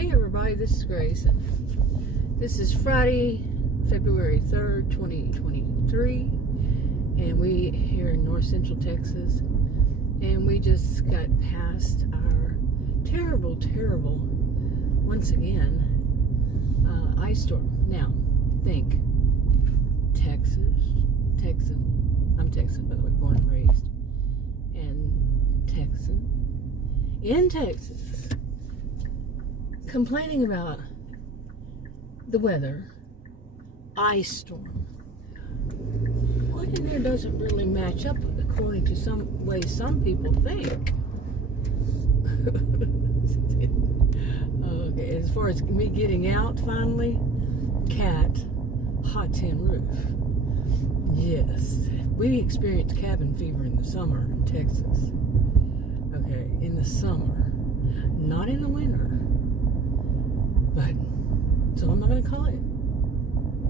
Hey everybody, this is Grace. This is Friday, February 3rd, 2023, and we here in North Central Texas, and we just got past our terrible, once again, ice storm. Now, think, Texan, I'm Texan by the way, born and raised, and Texan, in Texas, complaining about the weather, ice storm. What in there doesn't really match up according to some way some people think? Okay, as far as me getting out finally, cat, hot tin roof. Yes, we experienced cabin fever in the summer in Texas. Okay, in the summer, not in the winter. But, so I'm not going to call it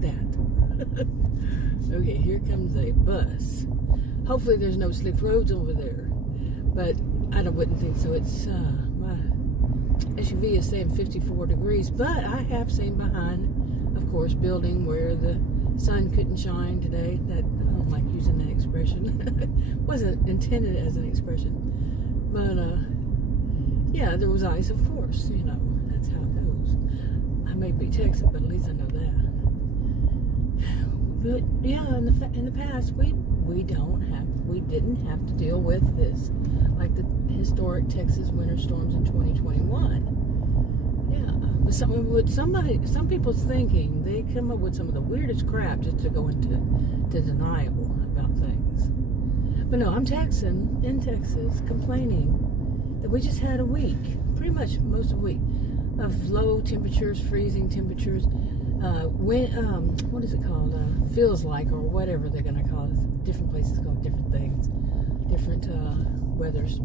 that. Okay, here comes a bus. Hopefully there's no slick roads over there. But I wouldn't think so. It's, my SUV is saying 54 degrees. But I have seen behind, of course, building where the sun couldn't shine today. That, I don't like using that expression. Wasn't intended as an expression. But, yeah, there was ice, of course, you know. That's how it goes. I may be Texan, but at least I know that. But yeah, in the past, we didn't have to deal with this, like the historic Texas winter storms in 2021. Yeah, but some people's thinking they come up with some of the weirdest crap just to go into denial about things. But no, I'm Texan in Texas, complaining that we just had a week, pretty much most of the week, of low temperatures, freezing temperatures, what is it called? Feels like, or whatever they're going to call it. Different places call it different things. Different weathers,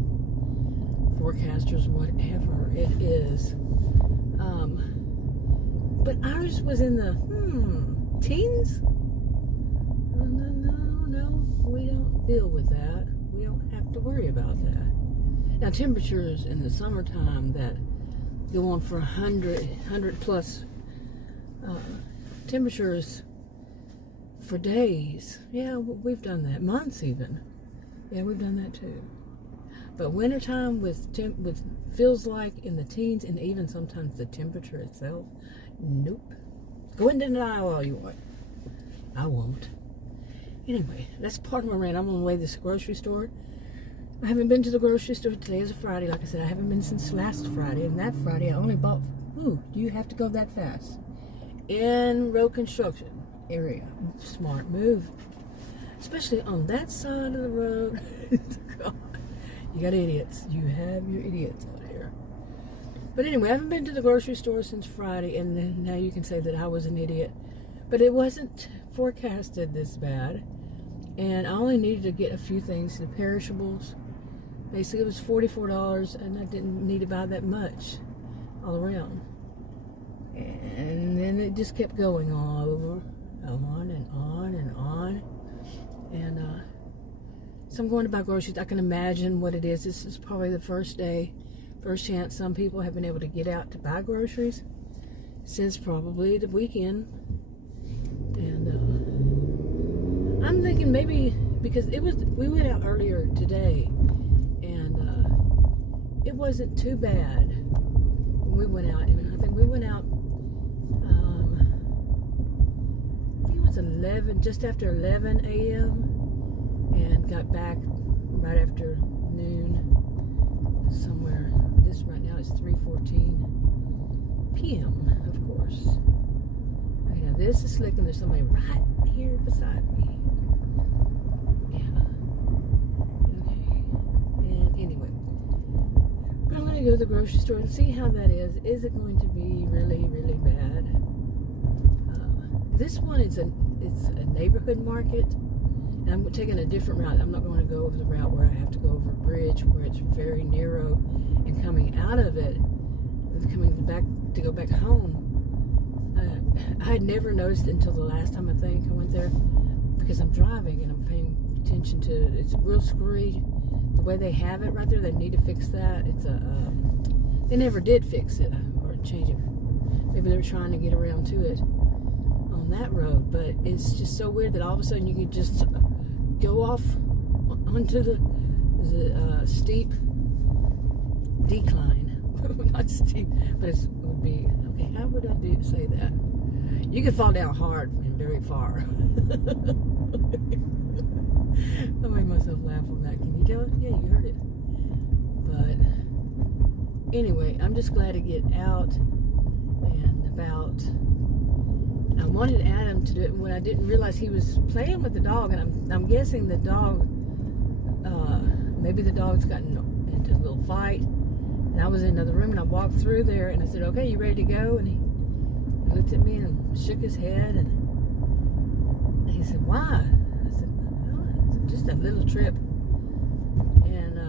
forecasters, whatever it is. But ours was in the, teens? No, we don't deal with that. We don't have to worry about that. Now, temperatures in the summertime that go on for 100 plus temperatures for days. Yeah, we've done that. Months even. Yeah, we've done that too. But wintertime with feels like in the teens, and even sometimes the temperature itself, nope. Go into denial all you want. I won't. Anyway, that's part of my rant. I'm on the way to this grocery store. I haven't been to the grocery store. Today is a Friday. Like I said, I haven't been since last Friday. And that Friday, I only bought, do you have to go that fast? In road construction area. Smart move. Especially on that side of the road. God, you got idiots. You have your idiots out here. But anyway, I haven't been to the grocery store since Friday. And then now you can say that I was an idiot. But it wasn't forecasted this bad. And I only needed to get a few things, the perishables. Basically, it was $44, and I didn't need to buy that much all around. And then it just kept going on and on and on. And so I'm going to buy groceries. I can imagine what it is. This is probably the first chance some people have been able to get out to buy groceries since probably the weekend. And I'm thinking maybe because we went out earlier today. It wasn't too bad when we went out. And I think we went out, I think it was 11, just after 11 a.m. and got back right after noon somewhere. This right now is 3:14 p.m. of course. Okay, now this is slick and there's somebody right here beside me. Yeah. Okay. And anyway. I'm going to go to the grocery store and see how that is. Is it going to be really, really bad? This one it's a neighborhood market, and I'm taking a different route. I'm not going to go over the route where I have to go over a bridge where it's very narrow, and coming out of it, coming back to go back home. I had never noticed it until the last time I went there, because I'm driving and I'm paying attention to it's real screwy. The way they have it right there, they need to fix that. It's they never did fix it, or to change it. Maybe they're trying to get around to it on that road, but it's just so weird that all of a sudden you could just go off onto the steep decline. Not steep, but it would be, okay, how would I say that? You could fall down hard and very far. I made myself laugh on that. Can you tell it? Yeah, you heard it. But anyway, I'm just glad to get out and about. I wanted Adam to do it when I didn't realize he was playing with the dog, and I'm guessing the dog, maybe the dog's gotten into a little fight. And I was in another room, and I walked through there, and I said, "Okay, you ready to go?" And he looked at me and shook his head, and he said, "Why?" I said, "Oh, it's just a little trip." And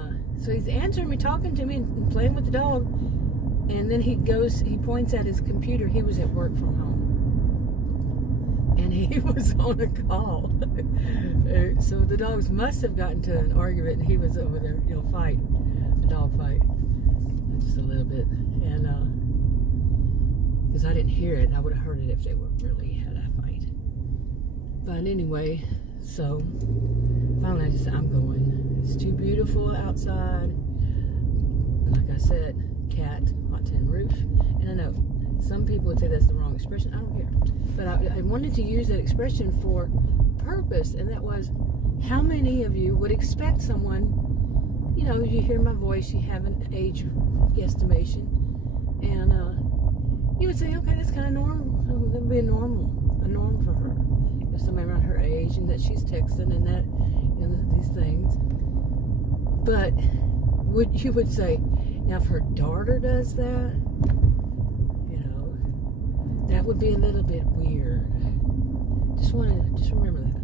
so he's answering me, talking to me, and playing with the dog. And then he points at his computer. He was at work from home, and he was on a call. So the dogs must have gotten to an argument, and he was over there, a dog fight, just a little bit. And because I didn't hear it, I would have heard it if they would really had a fight. But anyway, so finally I just said, I'm going. It's too beautiful outside. And like I said, cat, hot tin roof. And I know some people would say that's the wrong expression. I don't care. But I wanted to use that expression for purpose, and that was, how many of you would expect someone, you hear my voice, you have an age guesstimation, and you would say, okay, that's kind of normal. That would be a norm for her. Somebody around her age, and that she's texting, and that, these things. But you would say, now if her daughter does that, that would be a little bit weird. Just remember that.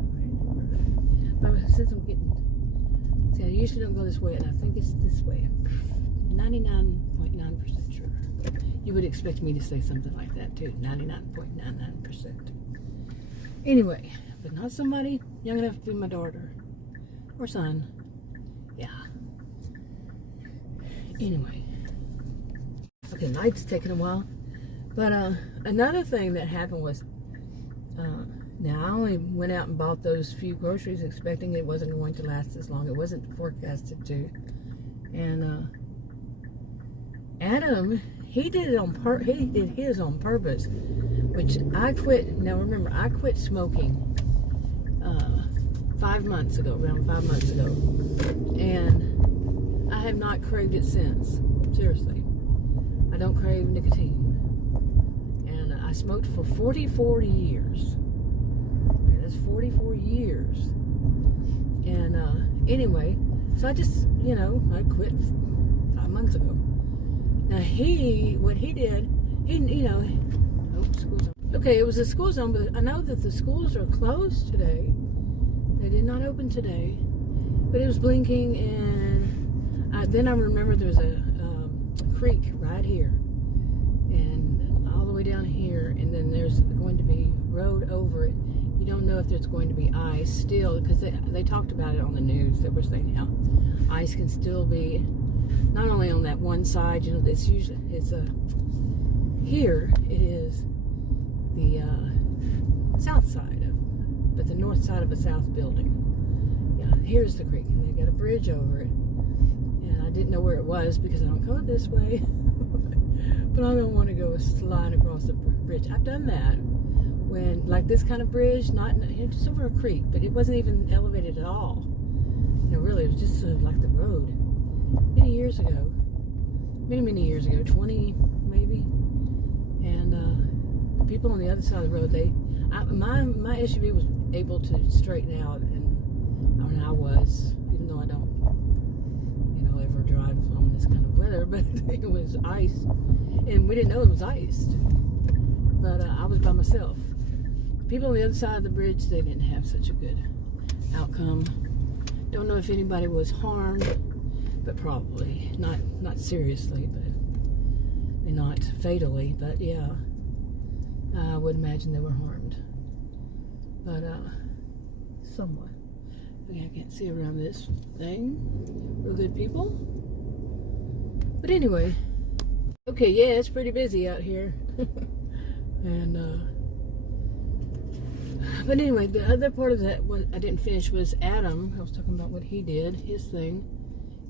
Right? But since I usually don't go this way, and I think it's this way. 99.9% sure. You would expect me to say something like that too. 99.99%. Anyway, but not somebody young enough to be my daughter or son. Yeah. Anyway. Okay, night's taking a while. But another thing that happened was, now I only went out and bought those few groceries expecting it wasn't going to last as long. It wasn't forecasted to. And Adam, he did his on purpose, which I quit. Now remember, I quit smoking 5 months ago, around 5 months ago, and I have not craved it since. Seriously, I don't crave nicotine. I smoked for 44 years. Okay, that's 44 years. And anyway, so I just, I quit 5 months ago. Now what he did, school zone. Okay, it was a school zone, but I know that the schools are closed today. They did not open today, but it was blinking, and then I remember there's a creek right here, and all the way down here, and then there's going to be road over it. You don't know if there's going to be ice still, because they talked about it on the news. They were saying how ice can still be not only on that one side. It's here it is the south side but the north side of a south building. Yeah, here's the creek, and they got a bridge over it. And I didn't know where it was because I don't go this way. But I don't want to go slide across the bridge. I've done that when, like this kind of bridge, not just over a creek, but it wasn't even elevated at all. Really, it was just like the road. Many years ago, 20 maybe. And the people on the other side of the road, my SUV was able to straighten out, and I was, even though I don't, ever drive on this kind of weather, but it was ice, and we didn't know it was iced. But I was by myself. People on the other side of the bridge, they didn't have such a good outcome. Don't know if anybody was harmed, but probably not seriously, but not fatally. But yeah, I would imagine they were harmed, but somewhat. Okay, I can't see around this thing. Real good people. But anyway, Okay, yeah, it's pretty busy out here. And, but anyway, the other part of that what I didn't finish was Adam. I was talking about what he did. His thing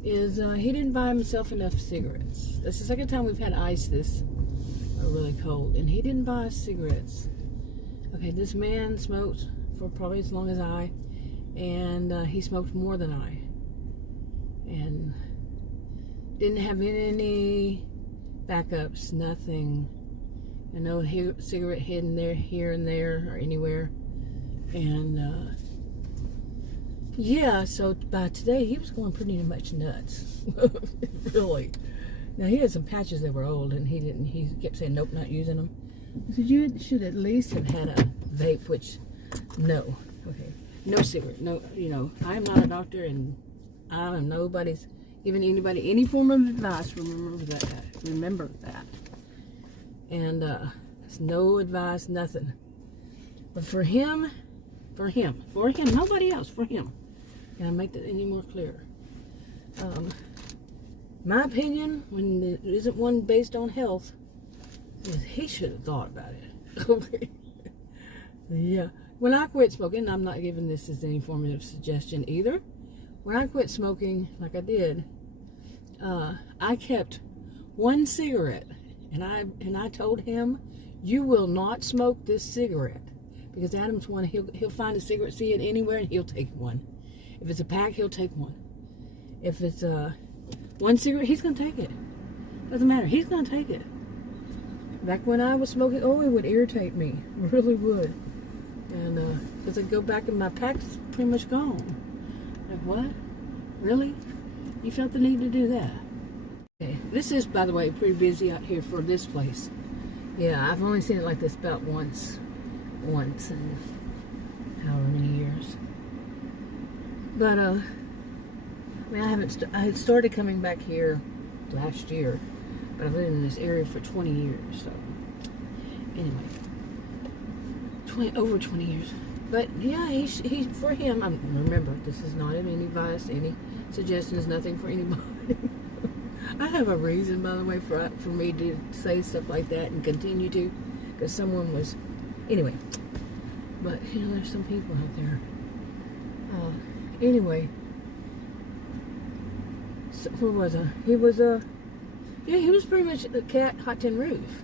is he didn't buy himself enough cigarettes. That's the second time we've had ice this really cold, and he didn't buy us cigarettes. Okay, this man smoked for probably as long as I, and he smoked more than I, and didn't have any backups, nothing, and no cigarette hidden there, here and there, or anywhere. And yeah, so by today he was going pretty much nuts. Really. Now he had some patches that were old, and he kept saying nope, not using them. I said you should at least have had a vape, which no. Okay, no cigarette, no, you know, I am not a doctor, and I am nobody's giving anybody any form of advice. Remember that. And it's no advice, nothing. But for him, nobody else, for him. Can I make that any more clear? My opinion, when there isn't one based on health, is he should have thought about it. Okay. Yeah. When I quit smoking, I'm not giving this as any form of suggestion either. When I quit smoking, like I did, I kept one cigarette, and I told him, "You will not smoke this cigarette," because Adam's one. He'll find a cigarette, see it anywhere, and he'll take one. If it's a pack, he'll take one. If it's one cigarette, he's gonna take it. Doesn't matter. He's gonna take it. Back when I was smoking, it would irritate me. It really would. And because I'd go back and my pack's pretty much gone. Like, what? Really? You felt the need to do that? Okay. This is, by the way, pretty busy out here for this place. Yeah, I've only seen it like this about once in however many years. But I mean, I had started coming back here last year, but I've lived in this area for 20 years. So anyway, over 20 years. But yeah, he for him. Remember, this is not any advice, any suggestions, nothing for anybody. I have a reason, by the way, for me to say stuff like that and continue to, because someone was, anyway. But you know, there's some people out there. Anyway, so where was I? He was yeah, he was pretty much a cat, hot tin roof,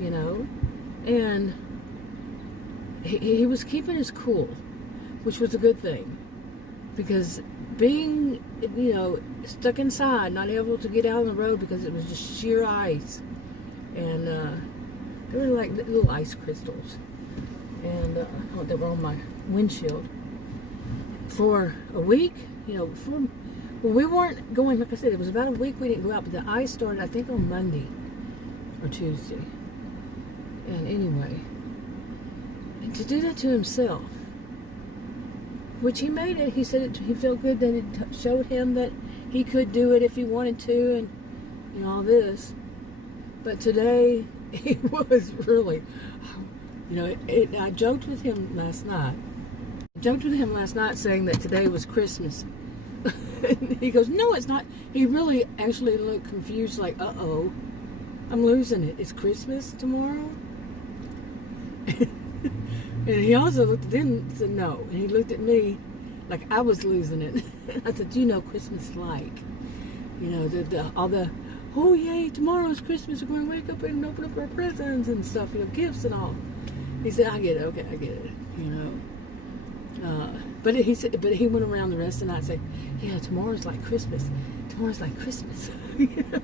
you know, and he was keeping his cool, which was a good thing, because being, you know, stuck inside, not able to get out on the road because it was just sheer ice, and they were like little ice crystals, and that were on my windshield for a week, you know. Well, we weren't going, like I said, it was about a week we didn't go out, but the ice started, I think, on Monday or Tuesday. And anyway, and to do that to himself, which he made it, he said he felt good that it showed him that he could do it if he wanted to, and you know, all this. But today, he was really, you know, I joked with him last night. Saying that today was Christmas. He goes, no, it's not. He really actually looked confused, like, uh-oh, I'm losing it. It's Christmas tomorrow? And he also looked at him and said, no. And he looked at me like I was losing it. I said, you know, Christmas like, you know, all the, oh, yay, tomorrow's Christmas. We're going to wake up and open up our presents and stuff, you know, gifts and all. He said, I get it. Okay, I get it, you know. But he said, but he went around the rest of the night saying, yeah, tomorrow's like Christmas. Tomorrow's like Christmas. You know?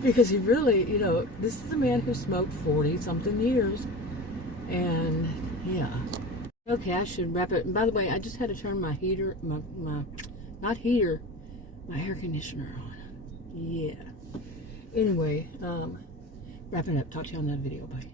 Because he really, you know, this is a man who smoked 40-something years. And, yeah. Okay, I should wrap it. And by the way, I just had to turn my heater, not heater, my air conditioner on. Yeah. Anyway, wrapping up. Talk to you on that video. Bye.